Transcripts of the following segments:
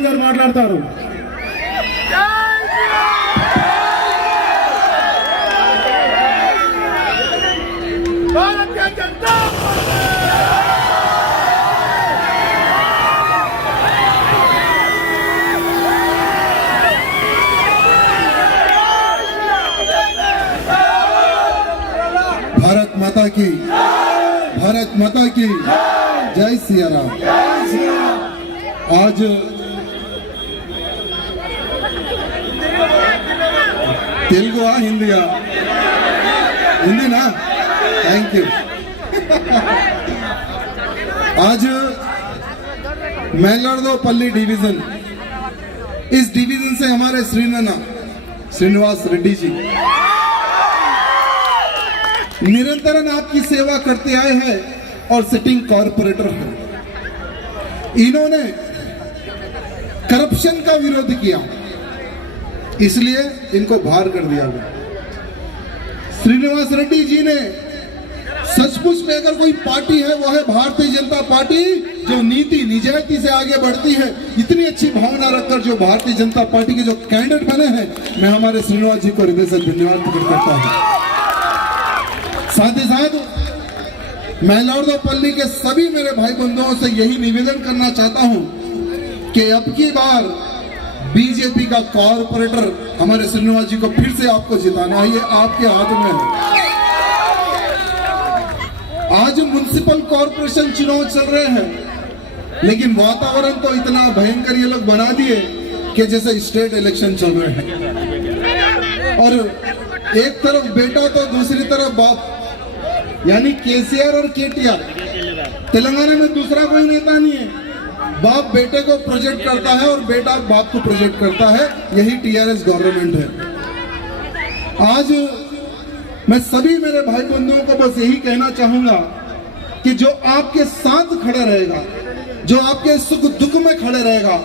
గారు మాట్లాడతారు. भारत माता की, भारत माता की जय सिया राम। आज तेलुगु हिंदी हिंदी ना, थैंक यू। आज मैलार्दोपल्ली डिवीजन, इस डिवीजन से हमारे श्रीनिवास रेड्डी जी निरंतर आपकी सेवा करते आए हैं और सिटिंग कॉर्पोरेटर हैं। इन्होंने करप्शन का विरोध किया, इसलिए इनको बाहर कर दिया गया। श्रीनिवास रेड्डी जी ने सचमुच में अगर कोई पार्टी है वो है भारतीय जनता पार्टी, जो नीति निजायती से आगे बढ़ती है। इतनी अच्छी भावना रखकर जो भारतीय जनता पार्टी के जो कैंडिडेट बने हैं, मैं हमारे श्रीनिवास जी को हृदय से धन्यवाद प्रकट करता हूं। साथ ही साथ मैलार्दोपल्ली के सभी मेरे भाई बंधुओं से यही निवेदन करना चाहता हूं कि अब की बार बीजेपी का कॉर्पोरेटर हमारे श्रीनिवास जी को फिर से आपको जिताना है, ये आपके हाथ में है। आज म्युनिसिपल कॉर्पोरेशन चुनाव चल रहे हैं, लेकिन वातावरण तो इतना भयंकर ये लोग बना दिए कि जैसे स्टेट इलेक्शन चल रहे हैं। और एक तरफ बेटा तो दूसरी तरफ बाप, यानी केसीआर और केटीआर। तेलंगाना में दूसरा कोई नेता नहीं है, बाप बेटे को प्रोजेक्ट करता है और बेटा बाप को प्रोजेक्ट करता है। यही टीआरएस गवर्नमेंट है। आज मैं सभी मेरे भाई बंधुओं को बस यही कहना चाहूंगा कि जो आपके साथ खड़ा रहेगा, जो आपके सुख दुख में खड़े रहेगा,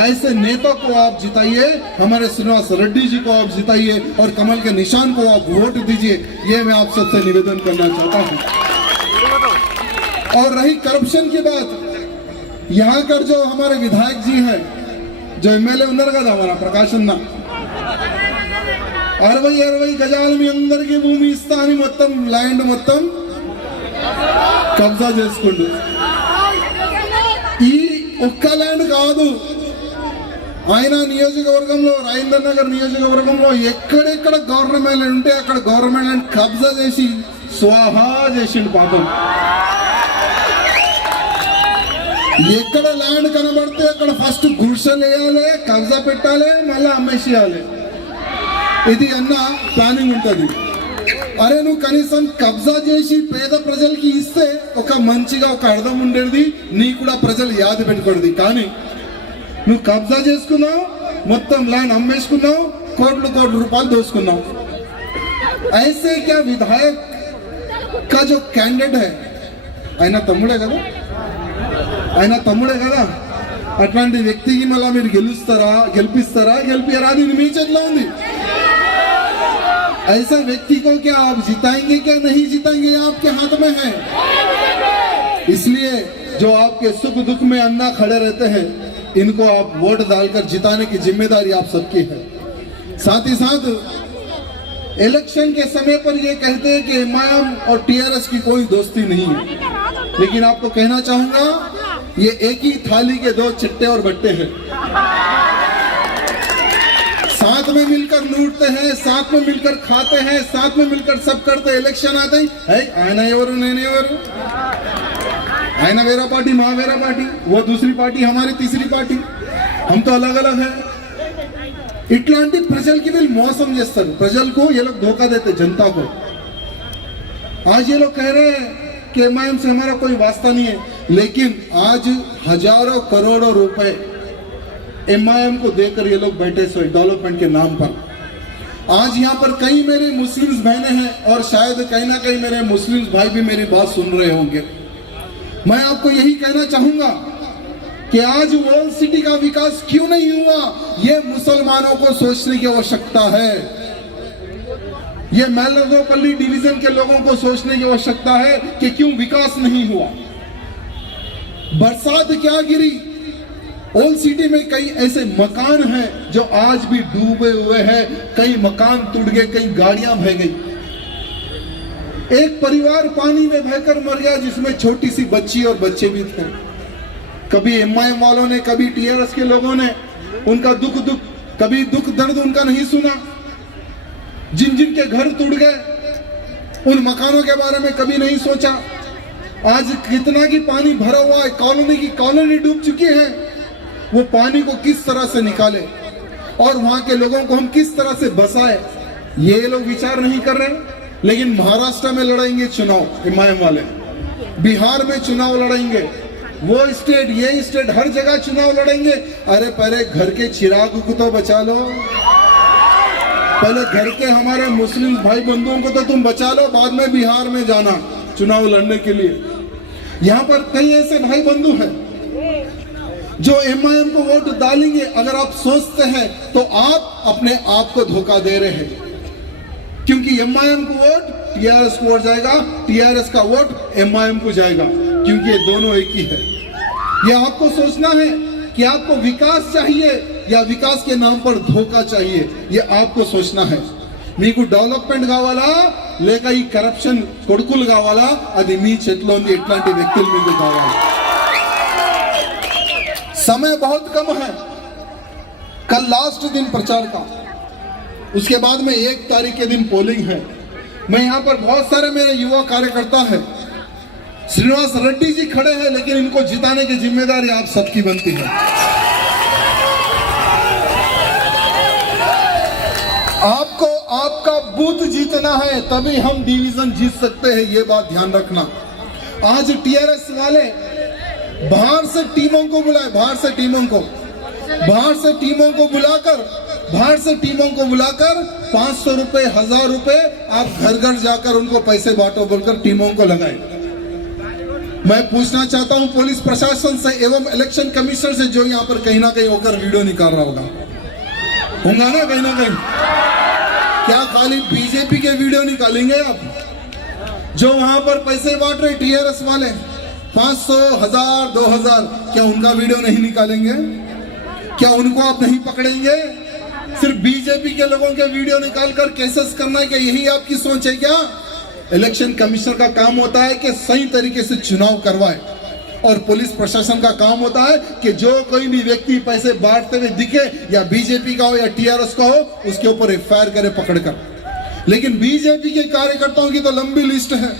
ऐसे नेता को आप जिताइए। हमारे श्रीनिवास रेड्डी जी को आप जिताइए और कमल के निशान को आप वोट दीजिए, ये मैं आप सबसे निवेदन करना चाहता हूं। और रही करप्शन की बात, यहाँ कर जो हमारे विधायक जी हैं, जो एमएलए उन्नर का हमारा प्रकाश अन्ना 60 గజాల మీ అందరికీ భూమి ఇస్తా అని మొత్తం ల్యాండ్ మొత్తం కబ్జా చేసుకుంటూ, ఈ ఒక్క ల్యాండ్ కాదు, ఆయన నియోజకవర్గంలో రాజేంద్ర నగర్ నియోజకవర్గంలో ఎక్కడెక్కడ గవర్నమెంట్ ల్యాండ్ ఉంటే అక్కడ గవర్నమెంట్ ల్యాండ్ కబ్జా చేసి స్వాహా చేసిండు పాపం। ఎక్కడ ల్యాండ్ కనబడితే అక్కడ ఫస్ట్ గుడిసెలు వేయాలి, కబ్జా పెట్టాలి, మళ్ళీ అమ్మేసేయాలి। ఇది అన్న ప్లానింగ్ ఉంటుంది। అరే నువ్వు కనీసం కబ్జా చేసి పేద ప్రజలకి ఇస్తే ఒక మంచిగా ఒక అర్థం ఉండేది, నీ కూడా ప్రజలు యాద పెట్టుకోండి। కానీ నువ్వు కబ్జా చేసుకున్నావు, మొత్తం ల్యాండ్ అమ్మేసుకున్నావు, కోట్ల రూపాయలు దోసుకున్నావు। ऐसे क्या विधायक का जो कैंडिडेट है, ఆయన తమ్ముడే కదా, అట్లాంటి వ్యక్తికి మళ్ళీ మీరు గెలిపిస్తారా గెలిపియరా, అది మీ చేతిలో ఉంది। ऐसा व्यक्ति को क्या आप जिताएंगे क्या नहीं जिताएंगे, ये आपके हाथ में है। इसलिए जो आपके सुख दुख में अन्ना खड़े रहते हैं, इनको आप वोट डालकर जिताने की जिम्मेदारी आप सबकी है। साथ ही साथ इलेक्शन के समय पर ये कहते हैं कि एमआईएम और टीआरएस की कोई दोस्ती नहीं है, लेकिन आपको कहना चाहूंगा ये एक ही थाली के दो चिट्टे और बट्टे हैं। साथ में मिलकर लूटते हैं, साथ में मिलकर खाते हैं, साथ में मिलकर सब करते। इलेक्शन आते ही आयना एवरू नेने एवरू, आयना वेरा पार्टी, माँ वेरा पार्टी, वो दूसरी पार्टी, हमारी तीसरी पार्टी, हम तो अलग अलग है। इట్లాంటి ప్రజలకి వీళ్ళు మోసం చేస్తారు, ప్రజలకు ये लोग धोखा देते जनता को। आज ये लोग कह रहे हैं कि एमआईएम से हमारा कोई वास्ता नहीं है, लेकिन आज हजारों करोड़ों रुपए एमआईएम को देकर ये लोग बैठे सो डेवलपमेंट के नाम पर। आज यहाँ पर कई मेरे मुस्लिम बहनें हैं और शायद कहीं ना कहीं मेरे मुस्लिम भाई भी मेरी बात सुन रहे होंगे। मैं आपको यही कहना चाहूंगा कि आज वर्ल्ड सिटी का विकास क्यों नहीं हुआ, ये मुसलमानों को सोचने की आवश्यकता है। ये मैलार्दोपल्ली डिवीजन के लोगों को सोचने की आवश्यकता है कि क्यों विकास नहीं हुआ। बरसात क्या गिरी, ओल्ड सिटी में कई ऐसे मकान हैं जो आज भी डूबे हुए हैं, कई मकान टूट गए, कई गाड़ियां बह गई। एक परिवार पानी में बहकर मर गया जिसमें छोटी सी बच्ची और बच्चे भी थे। कभी एमआईएम वालों ने, कभी टीआरएस के लोगों ने उनका कभी दुख दर्द उनका नहीं सुना। जिन जिन के घर टूट गए उन मकानों के बारे में कभी नहीं सोचा। आज कितना की पानी भरा हुआ है, कॉलोनी डूब चुकी है। वो पानी को किस तरह से निकाले और वहां के लोगों को हम किस तरह से बसाए, ये लोग विचार नहीं कर रहे। लेकिन महाराष्ट्र में लड़ाएंगे चुनाव एमआईएम वाले, बिहार में चुनाव लड़ाएंगे, वो स्टेट ये स्टेट हर जगह चुनाव लड़ेंगे। अरे पहले घर के चिराग को तो बचा लो, पहले घर के हमारे मुस्लिम भाई बंधुओं को तो तुम बचा लो, बाद में बिहार में जाना चुनाव लड़ने के लिए। यहाँ पर कई ऐसे भाई बंधु हैं जो एमआईएम को वोट डालेंगे। अगर आप सोचते हैं तो आप अपने आप को धोखा दे रहे हैं, क्योंकि एमआईएम को वोट टीआरएस को वोट जाएगा, टीआरएस का वोट एमआईएम को जाएगा, क्योंकि ये दोनों एक ही है। ये आपको सोचना है कि आपको विकास चाहिए या विकास के नाम पर धोखा चाहिए, ये आपको सोचना है। మీకు డెవలప్మెంట్ కావాలా లేక ఈ కరప్షన్ కొడుకులు కావాలా, అది మీ చేతిలో ఉంది। ఇట్లాంటి వ్యక్తులు మీకు కావాలి। समय बहुत कम है, कल लास्ट दिन प्रचार का, उसके बाद में 1 तारीख के दिन पोलिंग है। मैं यहाँ पर बहुत सारे मेरे युवा कार्यकर्ता हैं, श्रीनिवास रेड्डी जी खड़े हैं, लेकिन इनको जिताने की जिम्मेदारी आप सबकी बनती है। आपको आपका बूथ जीतना है, तभी हम डिवीजन जीत सकते हैं, ये बात ध्यान रखना। आज टीआरएस वाले बाहर से टीमों को बुलाए, बाहर से टीमों को बुलाकर 500 रुपए 1000 रुपए आप घर घर जाकर उनको पैसे बांटो बोलकर टीमों को लगाए। मैं पूछना चाहता हूं पुलिस प्रशासन से एवं इलेक्शन कमिश्नर से, जो यहाँ पर कहीं ना कहीं होकर वीडियो निकाल रहा होगा ना कहीं ना कहीं, क्या खाली बीजेपी के वीडियो निकालेंगे आप? जो वहां पर पैसे बांट रहे टीआरएस वाले 500 1000 2000, क्या उनका वीडियो नहीं निकालेंगे? क्या उनको आप नहीं पकड़ेंगे? सिर्फ बीजेपी के लोगों के वीडियो निकालकर केसेस करना है, क्या यही आपकी सोच है क्या? इलेक्शन कमिश्नर का काम होता है कि सही तरीके से चुनाव करवाए, और पुलिस प्रशासन का काम होता है कि जो कोई भी व्यक्ति पैसे बांटते हुए दिखे, या बीजेपी का हो या टीआरएस का हो, उसके ऊपर एफआईआर करे पकड़कर। लेकिन बीजेपी के कार्यकर्ताओं की तो लंबी लिस्ट है।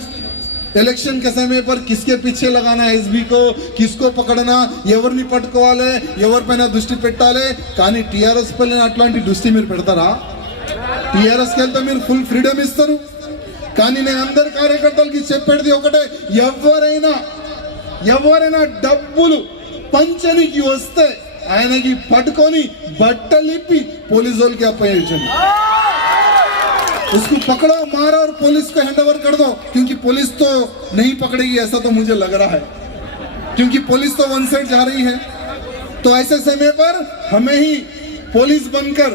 इलेक्शन के समय पर किसके पीछे लगाना है एसबी को, किसको पकड़ना, ఎవరిని పట్టుకోవాలి, ఎవరిపైన దృష్టి పెట్టాలి, కానీ టీఆర్ఎస్ పైన అట్లాంటి దృష్టి మీరు పెడతారా? టీఆర్ఎస్ కి వెళ్తే మీరు ఫుల్ ఫ్రీడమ్ ఇస్తారు, కానీ నేను అందరి కార్యకర్తలకి చెప్పేది ఒకటే, ఎవరైనా డబ్బులు పంచనికి వస్తే ఆయనకి పట్టుకొని బట్టలిప్పి పోలీసు వాళ్ళకి అప్పగించండి। उसको पकड़ो, मारो और पुलिस को हैंड ओवर कर दो, क्योंकि पुलिस तो नहीं पकड़ेगी ऐसा तो मुझे लग रहा है, क्योंकि पुलिस तो वन साइड जा रही है। तो ऐसे समय पर हमें ही पुलिस बनकर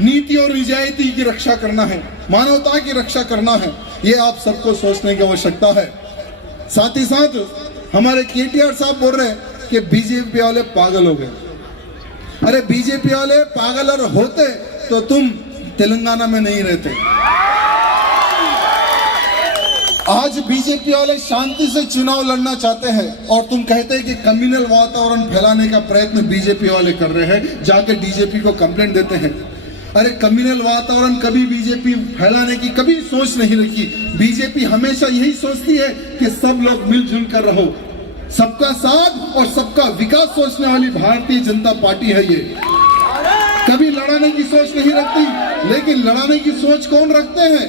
नीति और निजायती की रक्षा करना है, मानवता की रक्षा करना है, ये आप सबको सोचने की आवश्यकता है। साथ ही साथ हमारे केटीआर साहब बोल रहे हैं कि बीजेपी वाले पागल हो गए। अरे बीजेपी वाले पागल और होते तो तुम तेलंगाना में नहीं रहते। आज बीजेपी वाले शांति से चुनाव लड़ना चाहते हैं, और तुम कहते हैं कि कम्युनल वातावरण फैलाने का प्रयत्न बीजेपी वाले कर रहे हैं, जाके डीजीपी को कंप्लेंट देते हैं। अरे कम्युनल वातावरण कभी बीजेपी फैलाने की कभी सोच नहीं रखी। बीजेपी हमेशा यही सोचती है कि सब लोग मिलजुल कर रहो, सबका साथ और सबका विकास सोचने वाली भारतीय जनता पार्टी है ये। कभी लड़ाने की सोच नहीं रखती, लेकिन लड़ाने की सोच कौन रखते हैं?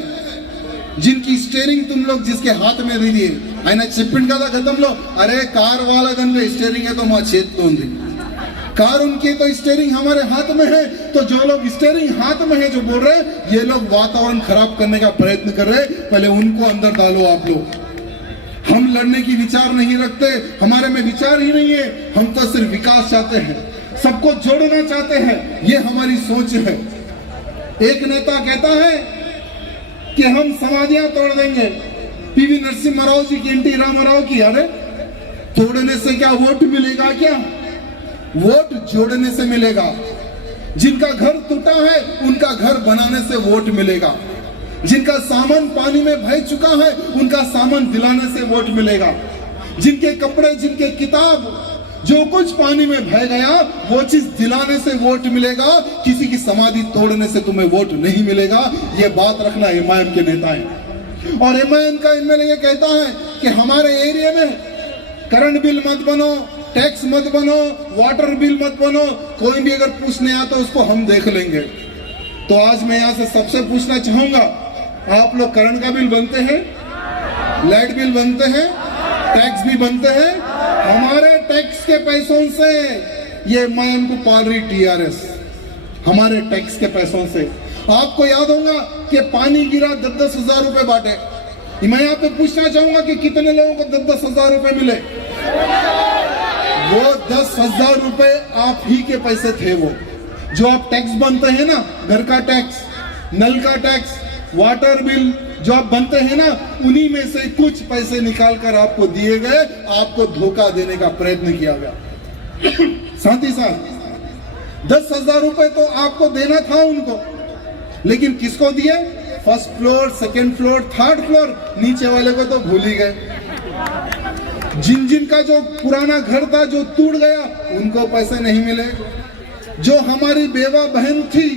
जिनकी स्टीयरिंग तुम लोग जिसके हाथ में दे दिए। ఆయన చెప్పిండు కదా గతంలో, अरे कार वाला गन स्टीयरिंग है तो మా చేతిలో ఉంది, कार उनकी तो स्टीयरिंग हमारे हाथ में है। तो जो लोग स्टीयरिंग हाथ में है जो बोल रहे हैं, ये लोग वातावरण खराब करने का प्रयत्न कर रहे हैं, पहले उनको अंदर डालो आप लोग। हम लड़ने की विचार नहीं रखते, हमारे में विचार ही नहीं है, हम तो सिर्फ विकास चाहते हैं, सबको जोड़ना चाहते हैं, ये हमारी सोच है। एक नेता कहता है कि हम समाधियां तोड़ देंगे, पीवी नरसिम्हा राव जी की, एनटी रामाराव की, अरे तोड़ने से क्या वोट मिलेगा क्या? वोट जोड़ने से मिलेगा। जिनका घर टूटा है उनका घर बनाने से वोट मिलेगा। जिनका सामान पानी में बह चुका है उनका सामान दिलाने से वोट मिलेगा। जिनके कपड़े, जिनके किताब, जो कुछ पानी में बह गया वो चीज दिलाने से वोट मिलेगा। किसी की समाधि तोड़ने से तुम्हें वोट नहीं मिलेगा। ये बात रखना एमआईएम के नेता है। और एमआईएम का एमएलए ये कहता है कि हमारे एरिया में करंट बिल मत बनो, टैक्स मत बनो, वाटर बिल मत बनो, कोई भी अगर पूछने आता उसको हम देख लेंगे। तो आज मैं यहाँ से सबसे पूछना चाहूंगा, आप लोग करंट का बिल बनते हैं, लाइट बिल बनते हैं, टैक्स भी बनते हैं? हमारे टैक्स के पैसों से ये एमआईएम को पाल रही टीआरएस, हमारे टैक्स के पैसों से। आपको याद होगा कि पानी गिरा, 10-10 हजार रुपए बांटे। मैं यहाँ पे पूछना चाहूंगा कि कितने लोगों को 10-10 हजार रुपए मिले? वो 10,000 रुपए आप ही के पैसे थे। वो जो आप टैक्स बनते हैं ना, घर का टैक्स, नल का टैक्स, वाटर बिल जो आप बनते हैं ना, उन्हीं में से कुछ पैसे निकाल कर आपको दिए गए। आपको धोखा देने का प्रयत्न किया गया। साथ ही साथ 10,000 रुपए तो आपको देना था उनको, लेकिन किसको दिए? First floor, second floor, third floor, नीचे वाले को तो भूल ही गए। जिन का जो पुराना घर था जो टूट गया उनको पैसे नहीं मिले। जो हमारी बेवा बहन थी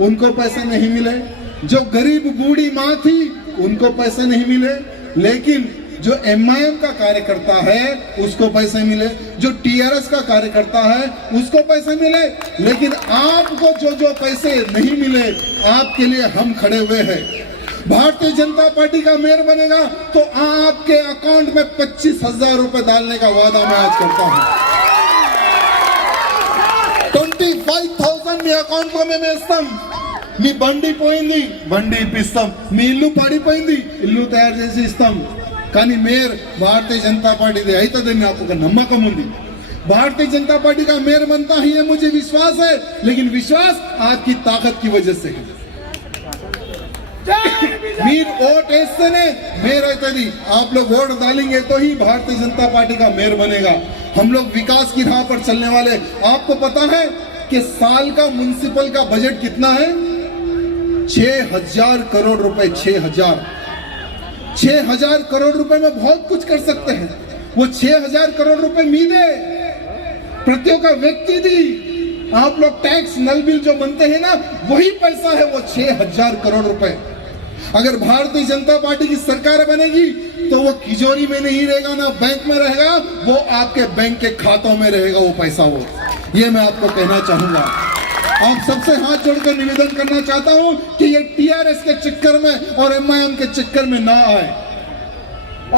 उनको पैसे नहीं मिले। जो गरीब बूढ़ी माँ थी उनको पैसे नहीं मिले। लेकिन जो एमआईएम का कार्यकर्ता है उसको पैसे मिले, जो टीआरएस का कार्यकर्ता है उसको पैसे मिले। लेकिन आपको जो पैसे नहीं मिले, आपके लिए हम खड़े हुए हैं। भारतीय जनता पार्टी का मेयर बनेगा तो आपके अकाउंट में 25,000 रुपए डालने का वादा मैं आज करता हूं। 25,000 మీ అకౌంట్ లో మేము వేస్తాం। మీ బండి పోయింది, బండి ఇప్పిస్తాం। మీ ఇల్లు పడిపోయింది, ఇల్లు తయారు చేసి ఇస్తాం। కానీ మేయర్ भारतीय जनता पार्टी दे అవుతుందని నాకు ఒక నమ్మకం ఉంది। भारतीय जनता पार्टी का मेयर बनता है ये मुझे विश्वास है, लेकिन विश्वास आपकी ताकत की वजह से है। मीर वोट ऐसे ने मेयर అవుతుంది। आप लोग वोट डालेंगे तो ही भारतीय जनता पार्टी का मेयर बनेगा। हम लोग विकास की राह पर चलने वाले। आपको पता है कि साल का म्युनिसिपल का बजट कितना है? 6,000 करोड़ रुपए। 6,000 करोड़ रुपए में बहुत कुछ कर सकते हैं। वो 6,000 करोड़ रुपए मीदे प्रत्येक व्यक्ति दी। आप लोग टैक्स, नल बिल जो बनते हैं ना, वही पैसा है वो 6,000 करोड़ रुपए। अगर भारतीय जनता पार्टी की सरकार बनेगी तो वो तिजोरी में नहीं रहेगा, ना बैंक में रहेगा, वो आपके बैंक के खातों में रहेगा वो पैसा। वो ये मैं आपको कहना चाहूंगा। आप सबसे हाथ जोड़कर निवेदन करना चाहता हूं कि ये टीआरएस के चक्कर में और एमआईएम के चक्कर में ना आए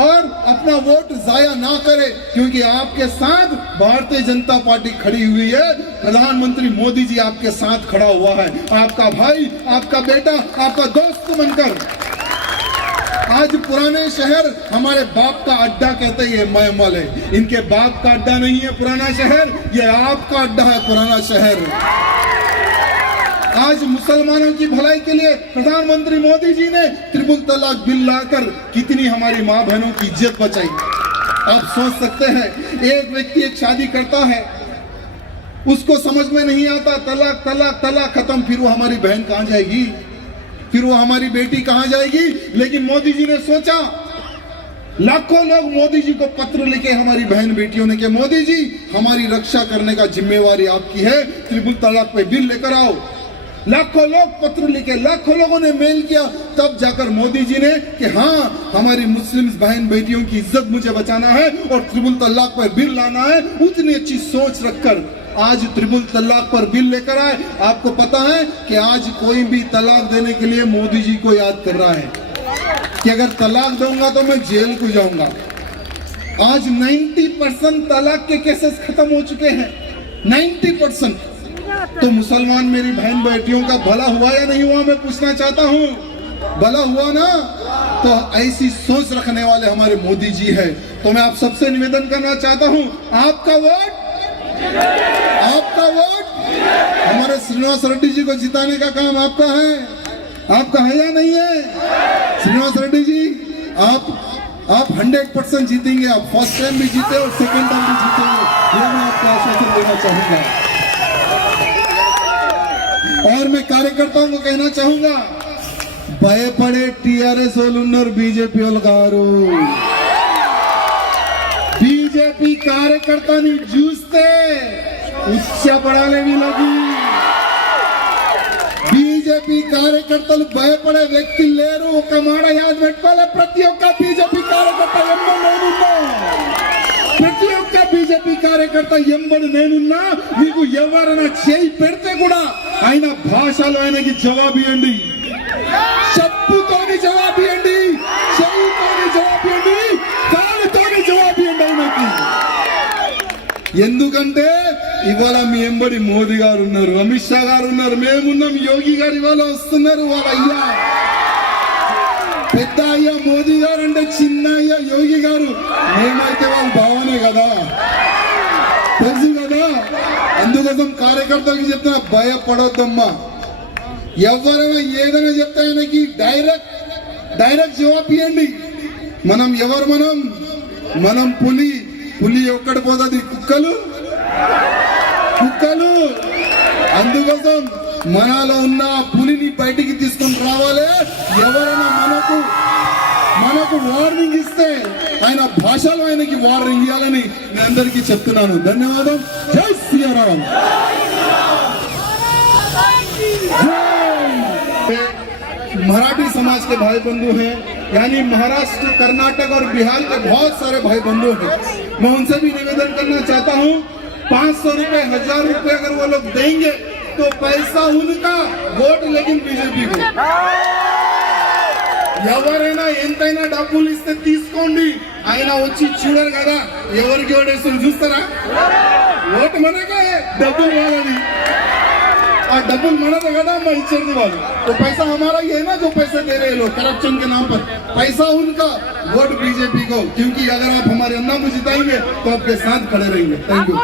और अपना वोट जाया ना करे, क्योंकि आपके साथ भारतीय जनता पार्टी खड़ी हुई है। प्रधानमंत्री मोदी जी आपके साथ खड़ा हुआ है, आपका भाई, आपका बेटा, आपका दोस्त बनकर। आज पुराने शहर हमारे बाप का अड्डा कहते हैं एमआईएम वाले। इनके बाप का अड्डा नहीं है पुराना शहर, ये आपका अड्डा है पुराना शहर। आज मुसलमानों की भलाई के लिए प्रधानमंत्री मोदी जी ने ट्रिपल तलाक बिल लाकर कितनी हमारी माँ बहनों की इज्जत बचाई। आप सोच सकते हैं, एक व्यक्ति एक शादी करता है, उसको समझ में नहीं आता, तलाक तलाक तलाक खत्म, फिर वो हमारी बहन कहां जाएगी, फिर वो हमारी बेटी कहां जाएगी। लेकिन मोदी जी ने सोचा, लाखों लोग मोदी जी को पत्र लिखे हमारी बहन बेटियों ने कि मोदी जी हमारी रक्षा करने का जिम्मेवारी आपकी है, ट्रिपल तलाक पे बिल लेकर आओ। लाखों लोग पत्र लिखे, लाखों लोगों ने मेल किया, तब जाकर मोदी जी ने कि हाँ, हमारी मुस्लिम बहन बेटियों की इज्जत मुझे बचाना है और ट्रिपल तलाक पर बिल लाना है। उतनी अच्छी सोच रखकर आज ट्रिपल तलाक पर बिल लेकर आए। आपको पता है कि आज कोई भी तलाक देने के लिए मोदी जी को याद कर रहा है कि अगर तलाक दूंगा तो मैं जेल को जाऊंगा। आज 90% तलाक के केसेस खत्म हो चुके हैं, 90%। तो मुसलमान मेरी बहन बेटियों का भला हुआ या नहीं हुआ, मैं पूछना चाहता हूँ। भला हुआ ना? तो ऐसी सोच रखने वाले हमारे मोदी जी है। तो मैं आप सबसे निवेदन करना चाहता हूँ, आपका वोट, आपका वोट हमारे श्रीनिवास रेड्डी जी को जिताने का काम आपका है। आपका है या नहीं है? श्रीनिवास रेड्डी जी, आप 100% जीतेंगे। आप फर्स्ट टाइम भी जीते और सेकंड टाइम भी जीतेंगे, ये मैं आपको आश्वासन देना चाहूंगा। और मैं कार्यकर्ताओं को कहना चाहूंगा, భయపడే టీఆర్ఎస్ వాళ్ళు ఉన్నారు, బీజేపీ వాళ్ళు గారు। బీజేపీ కార్యకర్తని చూస్తే ఉచ్చపడాలి వీళ్ళకి। బీజేపీ కార్యకర్తలు భయపడే వ్యక్తి లేరు। ఒక మాట యాద పెట్టుకోవాలి, ప్రతి ఒక్క బీజేపీ కార్యకర్త ఎంబడి నేనున్నా, ప్రతి ఒక్క బీజేపీ కార్యకర్త ఎంబడి నేనున్నా। మీకు ఎవరైనా చేయి పెడితే కూడా ఆయన భాషలో ఆయనకి జవాబు ఇవ్వండి, చెప్పుతోని జవాబు ఇవ్వండి, చెయ్యితోని జవాబు ఇవ్వండి, కాలుతోని జవాబు ఇవ్వండి ఆయనకి। ఎందుకంటే ఇవాళ మీ ఎంబడి మోదీ గారు ఉన్నారు, అమిత్ షా గారు ఉన్నారు, మేమున్నాం, యోగి గారు ఇవాళ వస్తున్నారు। వాళ్ళ అయ్యా పెద్ద అయ్యా మోదీ గారు అంటే చిన్న అయ్యా యోగి గారు, మేమైతే వాళ్ళ భావనే కదా, తెలుసు కదా। అందుకోసం కార్యకర్తలకు చెప్తున్నా, భయపడొద్దమ్మా। ఎవరైనా ఏదైనా చెప్తే ఆయనకి డైరెక్ట్ జవాబు ఇవ్వండి। మనం ఎవరు, మనం పులి ఒక్కడి పోతుంది, కుక్కలు। అందుకోసం మనలో ఉన్న పులిని బయటికి తీసుకొని రావాలి। ఎవరైనా మనకు వార్నింగ్ ఇస్తే ఆయన భాషలో ఆయనకి వార్నింగ్ ఇవ్వాలని నేను అందరికీ చెప్తున్నాను। ధన్యవాదం। జై శ్రీరామ్। मराठी समाज के भाई बंधु हैं, यानी महाराष्ट्र, कर्नाटक और बिहार के बहुत सारे भाई बंधु हैं। मैं उनसे भी निवेदन करना चाहता हूँ, 500 रुपए 1000 रुपए अगर वो लोग देंगे तो पैसा उनका, वोट लेकिन बीजेपी को। ఎవరైనా ఎంతైనా డబ్బులు ఇస్తే తీసుకోండి, ఆయన వచ్చి చూడరు కదా ఎవరికి ఓటేస్తారు, చూస్తారా? ఓటు మనకే, డబ్బులు వాళ్ళది, ఆ డబ్బులు మనది కదా, मैं इच्छेది వాళ్ళు। तो पैसा हमारा ही है ना, जो पैसे दे रहे लोग करप्शन के नाम पर, पैसा उनका, वोट बीजेपी को। क्योंकि अगर आप हमारे अन्ना को जिताएंगे तो आपके साथ खड़े रहेंगे। Thank you.